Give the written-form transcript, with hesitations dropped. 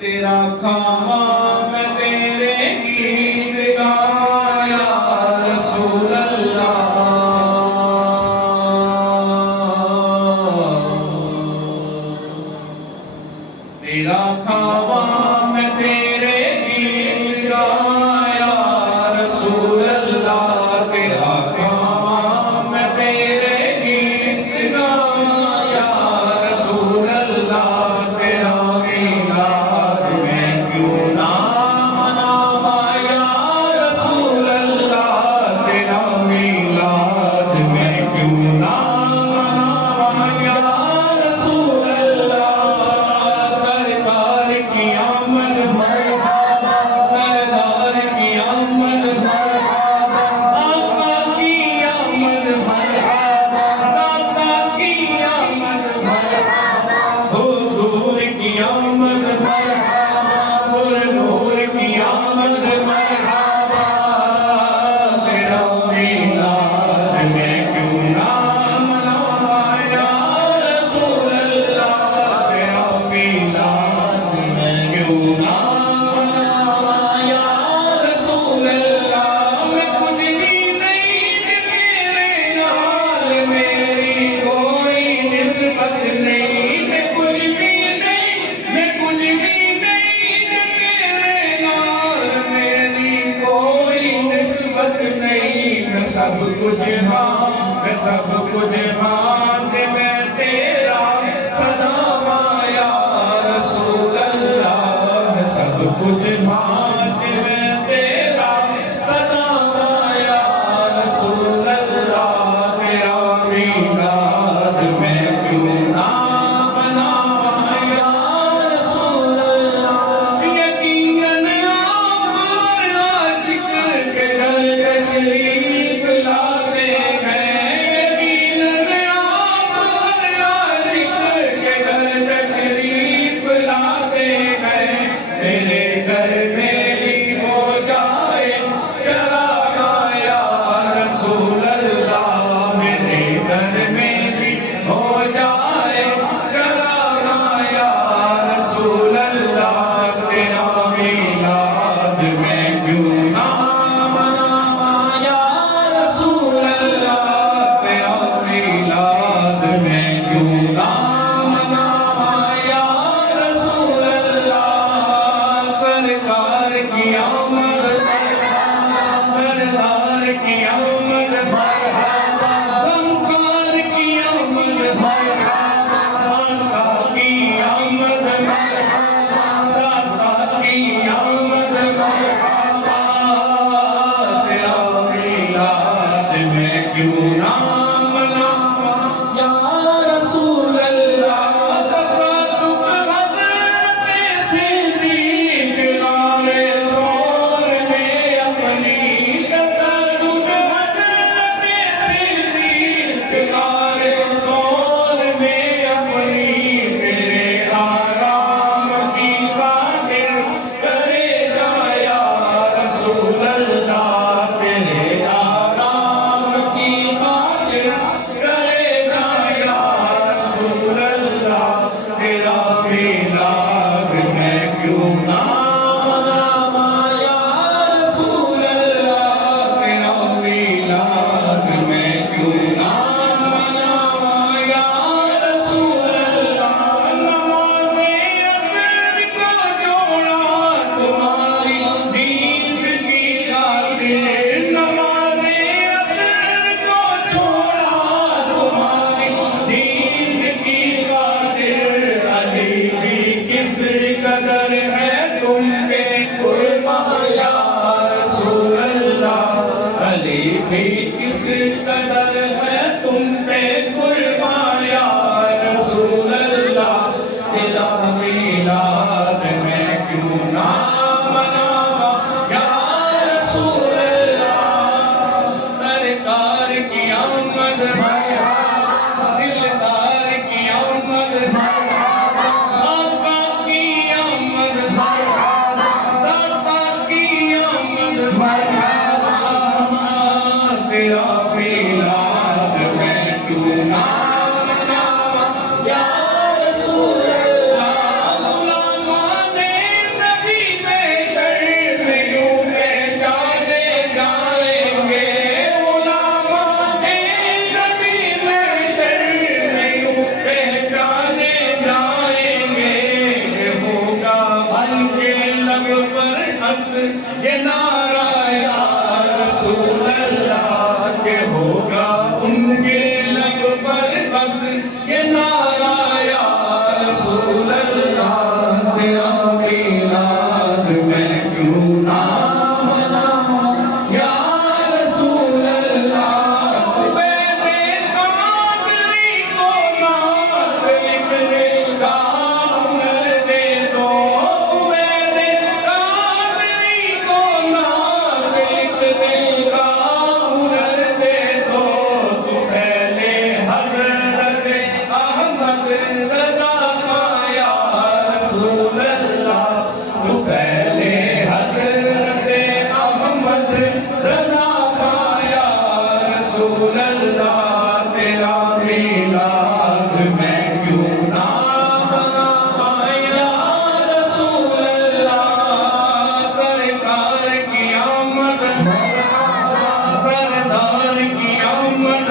تیرا کھاواں میں تیرے گیت گاواں یا رسول اللہ تیرا کھاواں میں تیرے گیت گاواں یا رسول اللہ تیرا کھاواں میں تیرے گیت گاواں یا رسول اللہ تیرا میلاد میں کیوں نہ مناواں یا رسول اللہ تیرا میلاد میں کیوں نہ مناواں یا رسول اللہ سرکار کی آمد مرحبا سردار کی آمد مرحبا آقا کی آمد مرحبا داتا کی آمد مرحبا حضور کی آمد مرحبا پر نور کی آمد مرحبا تیرا میلاد میں کیوں نہ مناواں یا رسول اللہ تیرا میلاد میں کیوں نہ مناواں یا رسول اللہ میں کچھ بھی نہیں تیرے نال میری کوئی نسبت نہیں میں کچھ بھی نہیں تیرے نال میری کوئی نسبت نہیں میں سب کچھ ہاں کہ میں تیرا صداواں یا رسول اللہ میں سب کچھ ہاں کہ میں تیرا صداواں یا رسول اللہ تیرا میلاد میں کیوں نہ مناواں یا رسول اللہ یقیناً آپ ہر عاشق کے در تشریف لاتے ہیں یقیناً آپ ہر عاشق کے در تشریف لاتے ہیں میرے گھر میری ہو جائے چراغاں یا رسول اللہ میرے گھر میری ہو جائے چراغاں یا رسول اللہ تیرا میلاد میں کیوں نہ مناواں یا رسول اللہ تیرا میلاد میں کیوں نہ مناواں یا رسول اللہ سرکار کی آمد سردار کی آمد غمخوار کی آمد آقا کی آمد داتا کی آمد تیرا میلاد میں کیوں نہ مناواں یا رسول اللہ تصادق حضرت صدیق غار ثور میں اپنی تصادق حضرت صدیق غار ثور میں اپنی تیرے آرام کی خاطر کرے جا یا رسول اللہ تیرے آرام کی خاطر کرے جا یا رسول اللہ تیرا میلاد میں کیوں نہ مناواں یا رسول اللہ تیرا میلاد میں کیوں نہ مناواں یا رسول اللہ نماز عصر کو چھوڑا تمہاری نیند کی خاطر نماز عصر کو چھوڑا تمہاری نیند کی خاطر علی بھی کس قدر ہے تم پہ قرباں یا رسول اللہ علی بھی کس قدر ہے تم پہ قرباں یا رسول اللہ تیرا میلاد میں کیوں نہ مناواں یا رسول اللہ سرکار کی آمد دلدار کی آمد آقا کی آمد داتا کی آمد تیرا میلاد میں کیوں نہ مناواں یا رسول اللہ سردار کی آمد